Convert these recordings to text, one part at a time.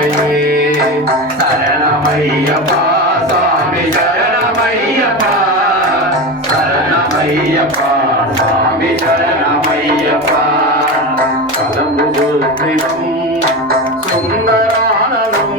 தேவமாச்சயே சரணமையப்பா. சுவாமி சரணமையப்பா. சரணமையப்பா சுவாமி சரணமையப்பா. கலம்புபுத்திரம் சுந்தரானனம்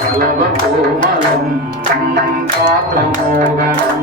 கலவகோமலம் பாத்திரமோகனம்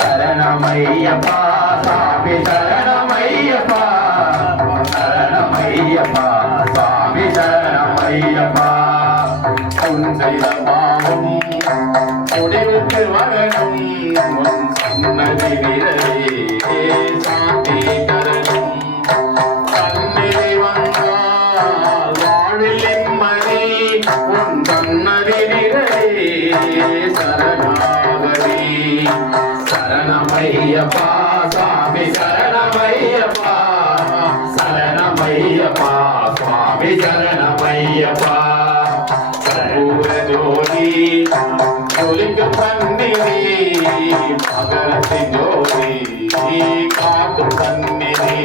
சரணமையப்பா சாமி சரணமையப்பா சுவாமி சரணமையப்பா பூரஜோதி ஜொலிக்கு பன்னிதி மகரத்தி ஜோதி காத்து பன்னிதி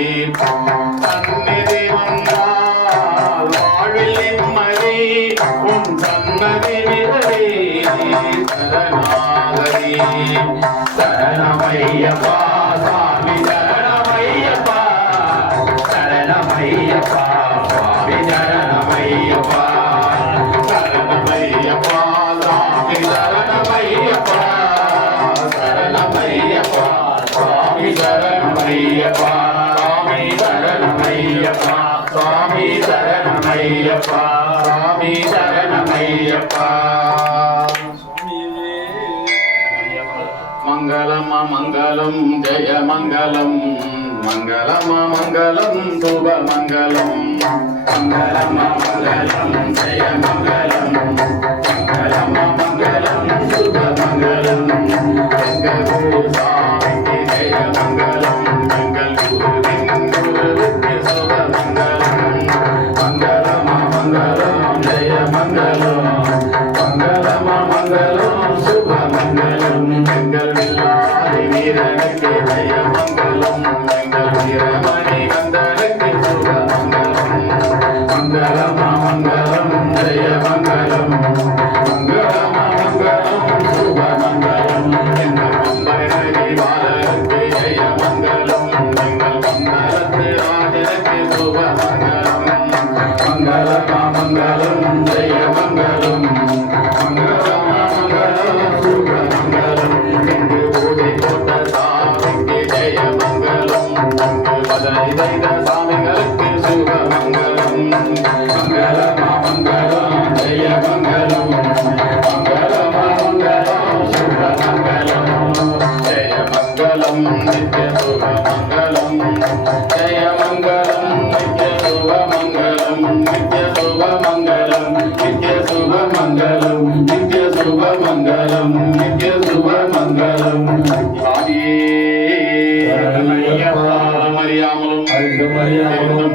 சந்நிதி வந்தால் வாழ்வில் நிம்மதி உன் சன்னதி விரலே சரணாகதி சரணமையப்பா சாமி சரணமையப்பா சுவாமி சரணமையப்பா சாமி சரணமையப்பா. மங்களம் மங்களம் ஜெய மங்களம் மங்களம் மங்களம் சுப மங்களம். மங்களம் மங்களம் சுப தங்கள் எங்கள் வீரனுக்கு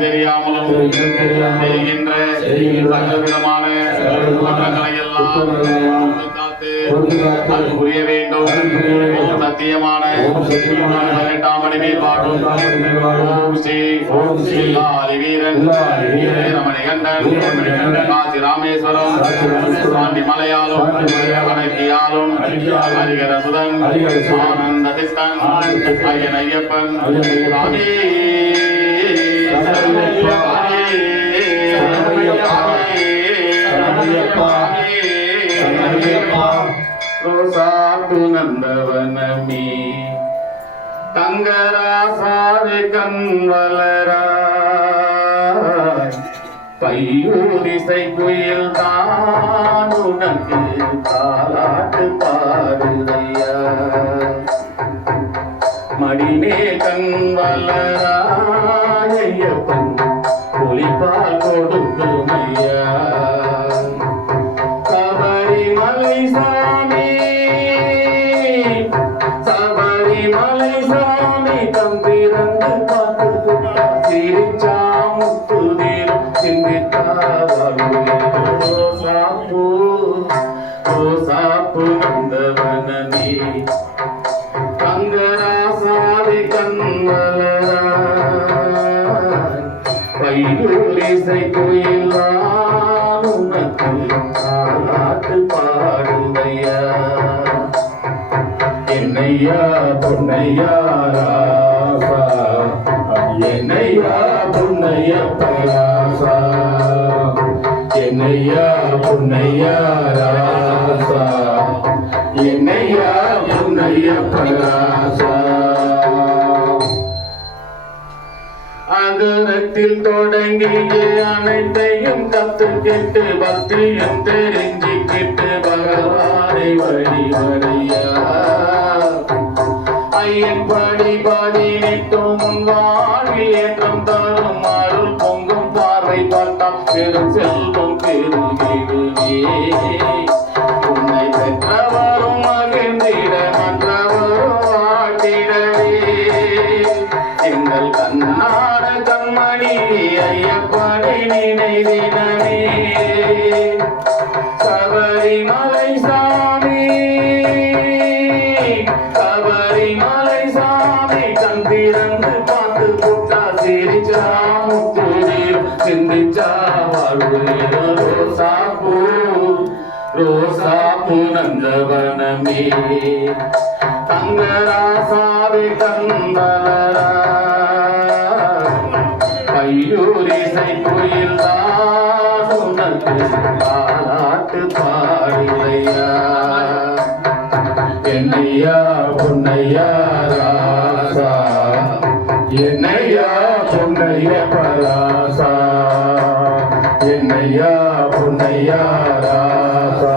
தெரியாமலும் செய்கின்ற சகல விதமான குற்றங்களை எல்லாம் அருள் புரிய வேண்டும். ஓம் சத்தியமான பதினெட்டாம் மேல் வாழும். ஓம் ஸ்ரீ ஓம் ஸ்ரீ எல்லாரி வீரன் எல்லாரி வீரன் வீரமணிகண்டன். வீரமணிகண்டன். காசி ராமேஸ்வரம் மலையாளும் அனைத்தியாலும் அனைத்தியாலும் ஹரிகர சுதன் ஆனந்த சித்தன் ஐயன் ஐயப்பன் சாமி ரோசாப்பு நந்தவனமே தங்கராசாதி கண்வலரா பையூரிசை குயில் தான் உனக்கு தாலாட்டு பாருதையா மடிமே கண்வலரா சிரிச்சா முத்துதீர் சிந்தித்தாவாசாப்பு ரோசாப்பு நந்தவனமே தங்கராசாவி கண்வலரா பையூரிசை கோயிலான் உனக்கு பாடுதையா என்னையா பொன்னையாரா என்னையா பொன்னையா ராசா? என்னையா பொன்னைய பராசா அகரத்தில் தொடங்கிய அனைத்தையும் கத்துக்கிட்டு பக்தியும் தெரிஞ்சுக்கிட்டு பகவானை வழி வழியா ஐயன் படி வாழ்வில் ஏற்றம் தான் பார்வை பார்த்தால் பெரும் செல்வம் பெருகிடுவே ரோசாப்பூ ரோசாப்பூ நந்தவனமே. தங்கராசாவி கந்தலரா பையூரிசை கோயில் தான் உனக்கு பாராட்டு என்னையா பொன்னையா ராசா என்னையா பொன்னைய பராசா. என்னையா பொன்னையா ராசா?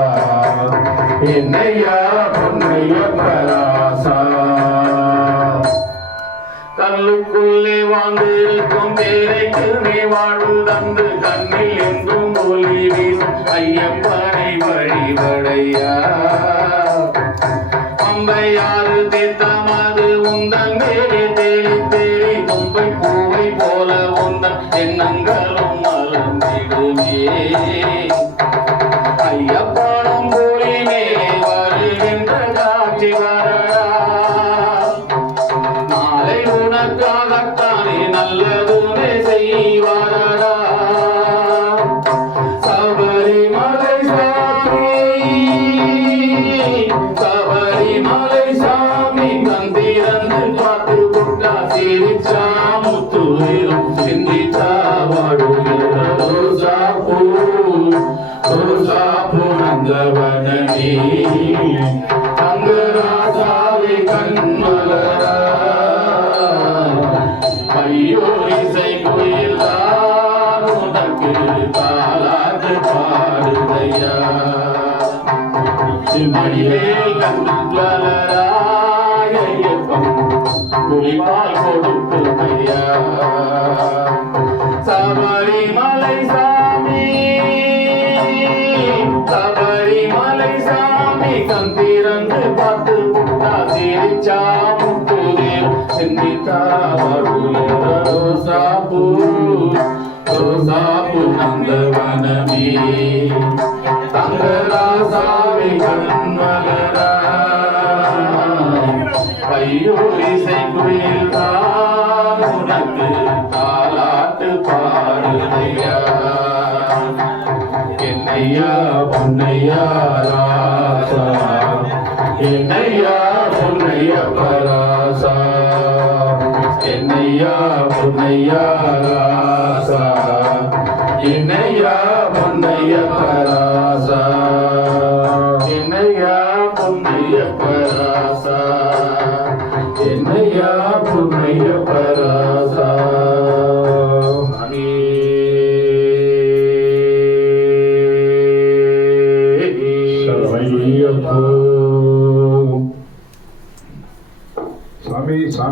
என்னையா பொன்னைய பராசா? கல்லுக்குள்ளே வாழ்ந்திருக்கும் பேரைக்கு நீ வாழ்வு தந்து கண்ணில் எங்கும் ஒளி வீசும் ஐயப்பனை வழிபடையா? ரோசாப்பூ நந்தவனமே தங்கராசாவி கண்மலரா ஐயோ இசை உனக்கு பாடுதையா சாப்பு நந்தவனமே தங்கராசாவை கண்மலரா ஐயோ இசை குயில் தான் பாடுதையா என்னையா பொன்னையா